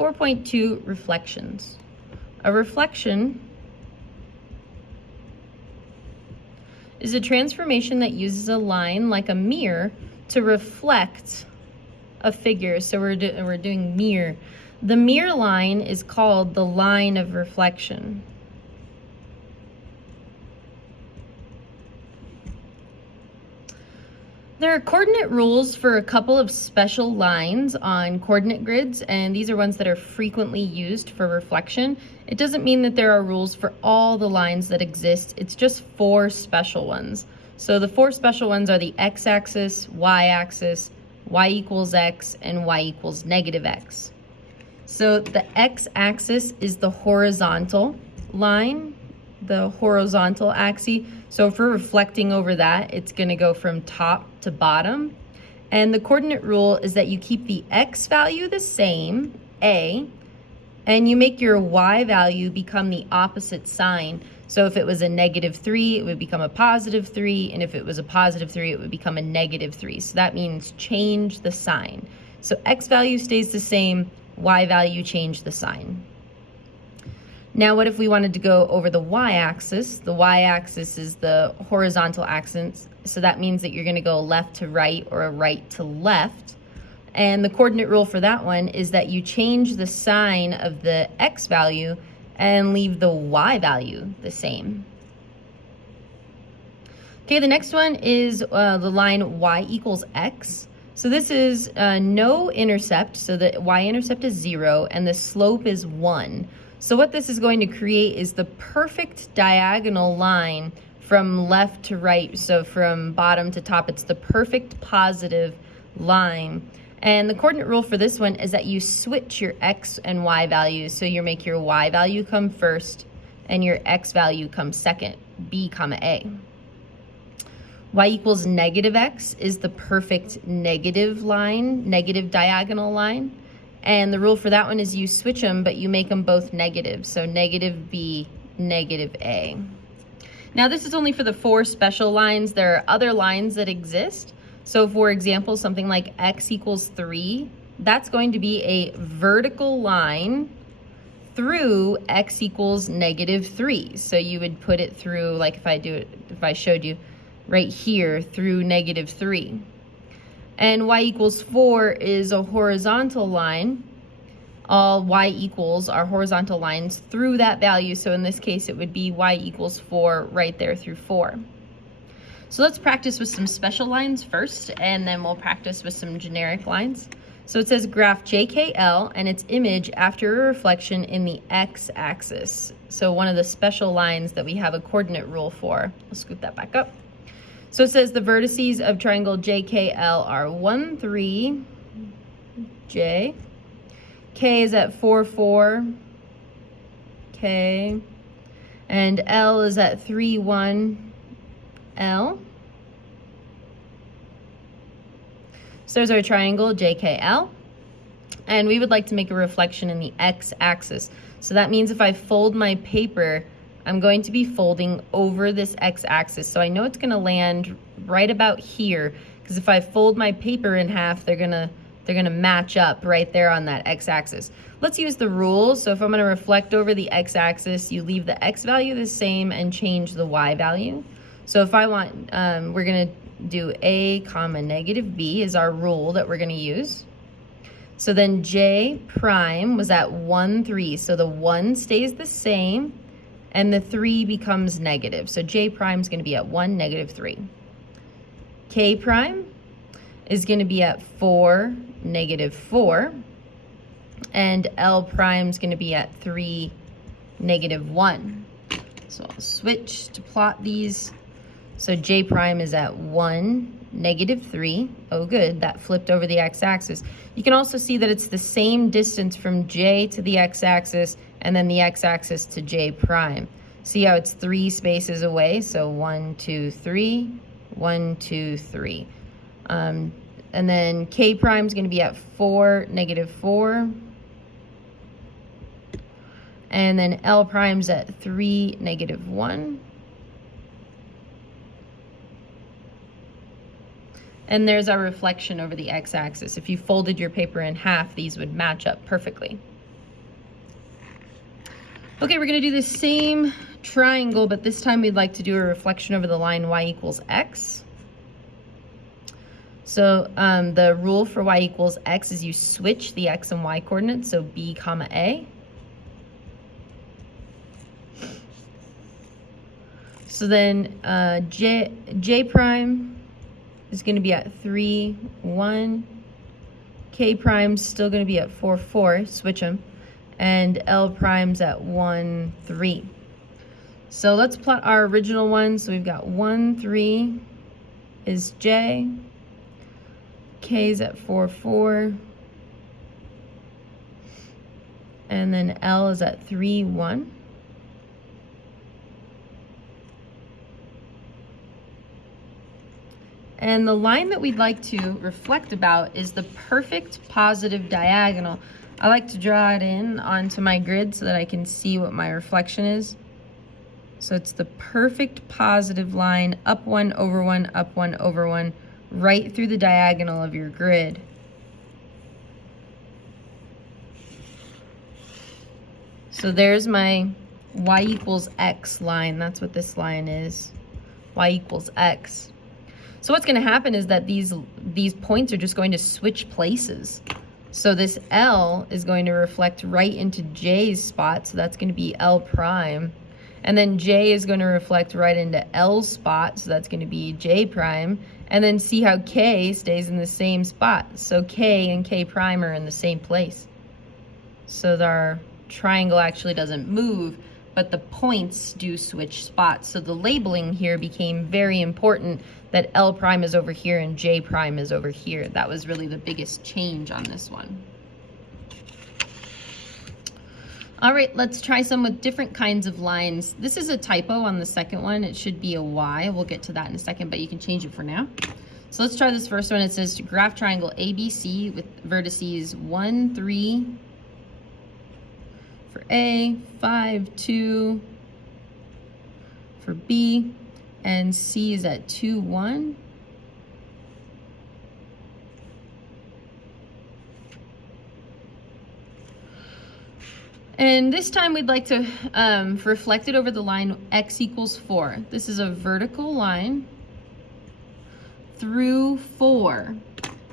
4.2, reflections. A reflection is a transformation that uses a line like a mirror to reflect a figure. So we're doing mirror. The mirror line is called the line of reflection. There are coordinate rules for a couple of special lines on coordinate grids, and these are ones that are frequently used for reflection. It doesn't mean that there are rules for all the lines that exist. It's just 4 special ones. So the 4 special ones are the x-axis, y-axis, y equals x, and y equals negative x. So the x-axis is the horizontal line, the horizontal axis. So if we're reflecting over that, it's going to go from top to bottom. And the coordinate rule is that you keep the x value the same, A, and you make your y value become the opposite sign. So if it was a -3, it would become a +3, and if it was a +3, it would become a -3. So that means change the sign. So x value stays the same, y value change the sign. Now, what if we wanted to go over the y-axis? The y-axis is the horizontal axis, so that means that you're going to go left to right or a right to left. And the coordinate rule for that one is that you change the sign of the x value and leave the y value the same. Okay, the next one is the line y equals x. So this is no intercept, so the y-intercept is 0 and the slope is 1. So what this is going to create is the perfect diagonal line from left to right. So from bottom to top, it's the perfect positive line. And the coordinate rule for this one is that you switch your x and y values. So you make your y value come first and your x value come second, B comma A. Y equals negative x is the perfect negative line, negative diagonal line. And the rule for that one is you switch them, but you make them both negative. So negative B, negative A. Now this is only for the 4 special lines. There are other lines that exist. So for example, something like x equals 3, that's going to be a vertical line through x equals -3. So you would put it through, like if I showed you right here, through -3. And y equals 4 is a horizontal line. All y equals are horizontal lines through that value. So in this case, it would be y equals 4 right there through 4. So let's practice with some special lines first, and then we'll practice with some generic lines. So it says graph JKL and its image after a reflection in the x-axis. So one of the special lines that we have a coordinate rule for. I'll scoot that back up. So it says the vertices of triangle JKL are 1, 3, J. K is at 4, 4, K. And L is at 3, 1, L. So there's our triangle JKL. And we would like to make a reflection in the x-axis. So that means if I fold my paper, I'm going to be folding over this x-axis. So I know it's going to land right about here, because if I fold my paper in half, they're going to match up right there on that x-axis. Let's use the rules. So if I'm going to reflect over the x-axis, you leave the x value the same and change the y value. So if I want, we're going to do A comma negative B is our rule that we're going to use. So then J prime was at 1, 3. So the 1 stays the same and the 3 becomes negative. So J prime is going to be at 1, -3. K prime is going to be at 4, -4. And L prime is going to be at 3, -1. So I'll switch to plot these. So J prime is at 1, -3. Oh good, that flipped over the x-axis. You can also see that it's the same distance from J to the x-axis and then the x-axis to J prime. See how it's 3 spaces away? So 1, 2, 3, 1, 2, 3. And then K prime is going to be at 4, -4. And then L prime's at 3, -1. And there's our reflection over the x-axis. If you folded your paper in half, these would match up perfectly. Okay, we're gonna do the same triangle, but this time we'd like to do a reflection over the line y equals x. So the rule for y equals x is you switch the x and y coordinates, so b comma a. So then j prime is going to be at 3, 1. K prime's still going to be at 4, 4. Switch them. And L prime's at 1, 3. So let's plot our original one. So we've got 1, 3 is J. K's at 4, 4. And then L is at 3, 1. And the line that we'd like to reflect about is the perfect positive diagonal. I like to draw it in onto my grid so that I can see what my reflection is. So it's the perfect positive line, up 1 over 1, up 1 over 1, right through the diagonal of your grid. So there's my y equals x line. That's what this line is, y equals x. So what's going to happen is that these points are just going to switch places. So this L is going to reflect right into J's spot, so that's going to be L prime. And then J is going to reflect right into L's spot, so that's going to be J prime. And then see how K stays in the same spot. So K and K prime are in the same place. So our triangle actually doesn't move, but the points do switch spots. So the labeling here became very important, that L prime is over here and J prime is over here. That was really the biggest change on this one. All right, let's try some with different kinds of lines. This is a typo on the second one. It should be a Y. We'll get to that in a second, but you can change it for now. So let's try this first one. It says to graph triangle ABC with vertices 1, 3 for A, 5, 2 for B, and C is at 2, 1. And this time we'd like to reflect it over the line x equals 4. This is a vertical line through 4.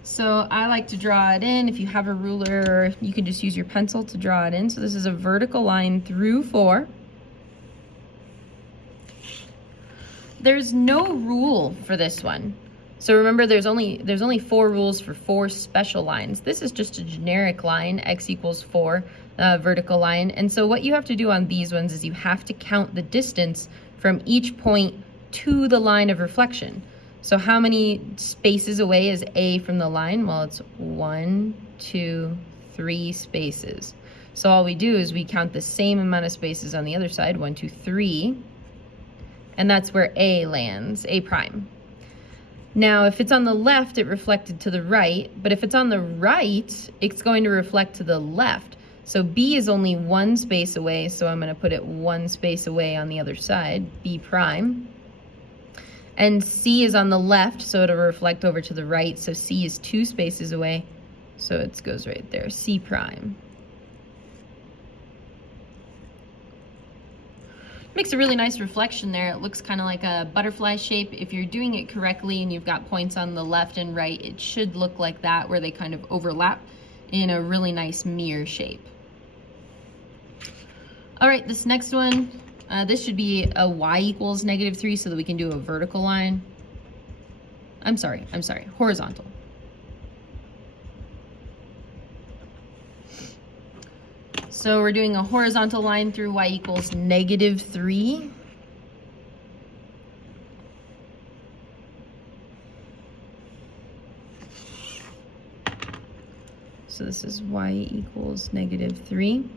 So I like to draw it in. If you have a ruler, you can just use your pencil to draw it in. So this is a vertical line through 4. There's no rule for this one. So remember, there's only 4 rules for 4 special lines. This is just a generic line, x equals 4, vertical line. And so what you have to do on these ones is you have to count the distance from each point to the line of reflection. So how many spaces away is A from the line? Well, it's 1, 2, 3 spaces. So all we do is we count the same amount of spaces on the other side, 1, 2, 3. And that's where A lands, A prime. Now, if it's on the left, it reflected to the right, but if it's on the right, it's going to reflect to the left. So B is only 1 space away, so I'm going to put it 1 space away on the other side, B prime. And C is on the left, so it'll reflect over to the right, so C is 2 spaces away, so it goes right there, C prime. Makes a really nice reflection there. It looks kind of like a butterfly shape. If you're doing it correctly and you've got points on the left and right, it should look like that, where they kind of overlap in a really nice mirror shape. All right, this next one, this should be a y equals -3 so that we can do a vertical line. I'm sorry, horizontal. So we're doing a horizontal line through y equals -3. So this is y equals -3.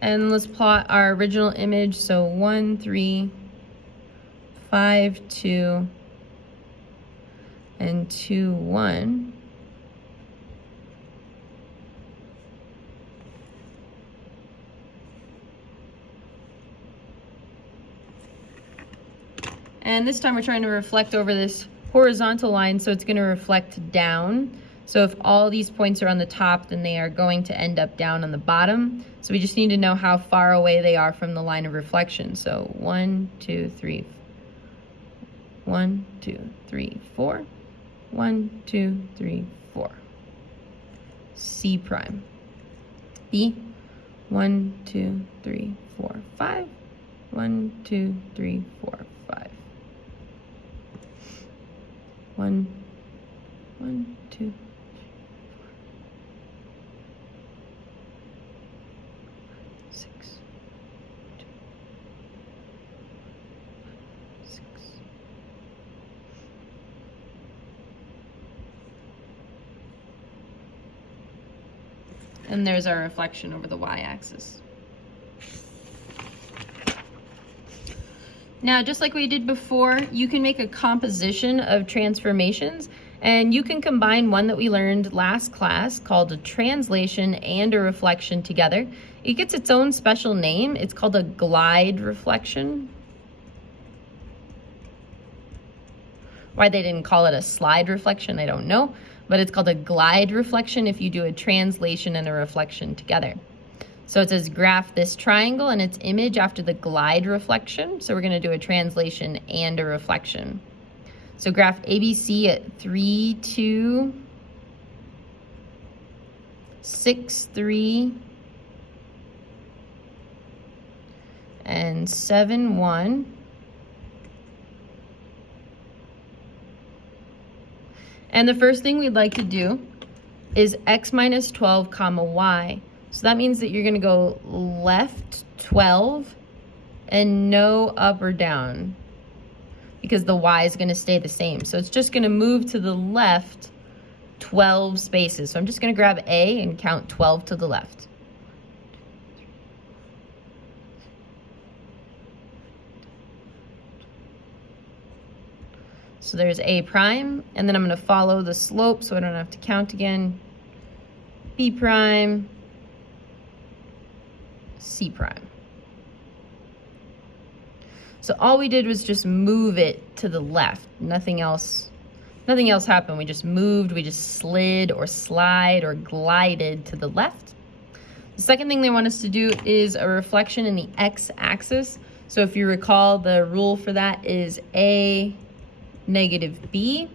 And let's plot our original image. So 1, 3, 5, 2, and 2, 1. And this time we're trying to reflect over this horizontal line, so it's going to reflect down. So if all these points are on the top, then they are going to end up down on the bottom. So we just need to know how far away they are from the line of reflection. So 1, 2, 3, 1, 2, 3, 4. 1, 2, 3, 4. C prime. B. 1, 2, 3, 4, 5. 1, 2, 3, 4, 5. 1, 2, 6, 6. And there's our reflection over the y-axis. Now, just like we did before, you can make a composition of transformations, and you can combine one that we learned last class called a translation and a reflection together. It gets its own special name. It's called a glide reflection. Why they didn't call it a slide reflection, I don't know, but it's called a glide reflection if you do a translation and a reflection together. So it says graph this triangle and its image after the glide reflection. So we're going to do a translation and a reflection. So graph ABC at 3, 2, 6, 3, and 7, 1. And the first thing we'd like to do is x minus 12 comma y. So that means that you're going to go left 12 and no up or down, because the y is going to stay the same. So it's just going to move to the left 12 spaces. So I'm just going to grab A and count 12 to the left. So there's A prime, and then I'm going to follow the slope so I don't have to count again. B prime, C prime. So all we did was just move it to the left. Nothing else happened. We just moved, we just slid or slide or glided to the left. The second thing they want us to do is a reflection in the x-axis. So if you recall, the rule for that is A negative B,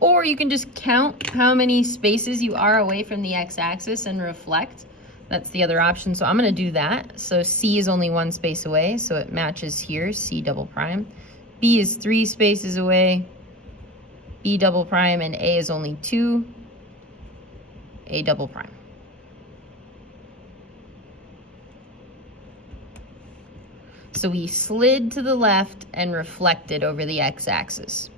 or you can just count how many spaces you are away from the x-axis and reflect. That's the other option, so I'm going to do that. So C is only 1 space away, so it matches here, C double prime. B is 3 spaces away, B double prime, and A is only 2, A double prime. So we slid to the left and reflected over the x-axis.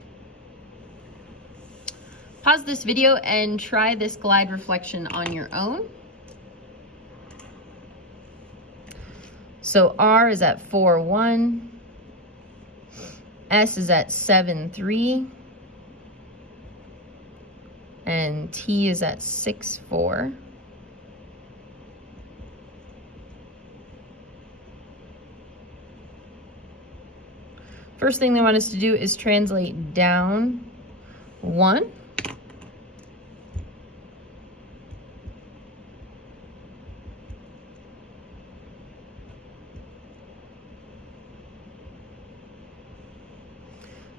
Pause this video and try this glide reflection on your own. So R is at 4, 1. S is at 7, 3. And T is at 6, 4. First thing they want us to do is translate down 1.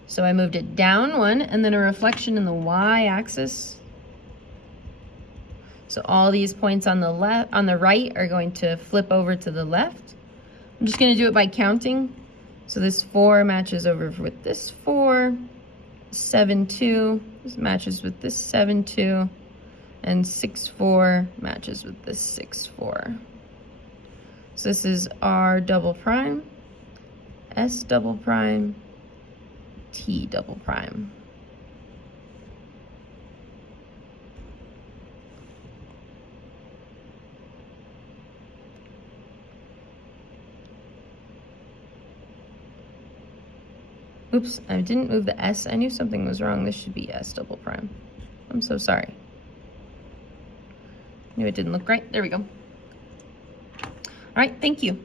So I moved it down 1, and then a reflection in the y-axis. So all these points on the left, on the right, are going to flip over to the left. I'm just going to do it by counting. So this 4 matches over with this 4, 7, 2, this matches with this 7, 2, and 6, 4 matches with this 6, 4. So this is R double prime, S double prime, T double prime. Oops, I didn't move the S. I knew something was wrong. This should be S double prime. I'm so sorry. Knew it didn't look right. There we go. All right, thank you.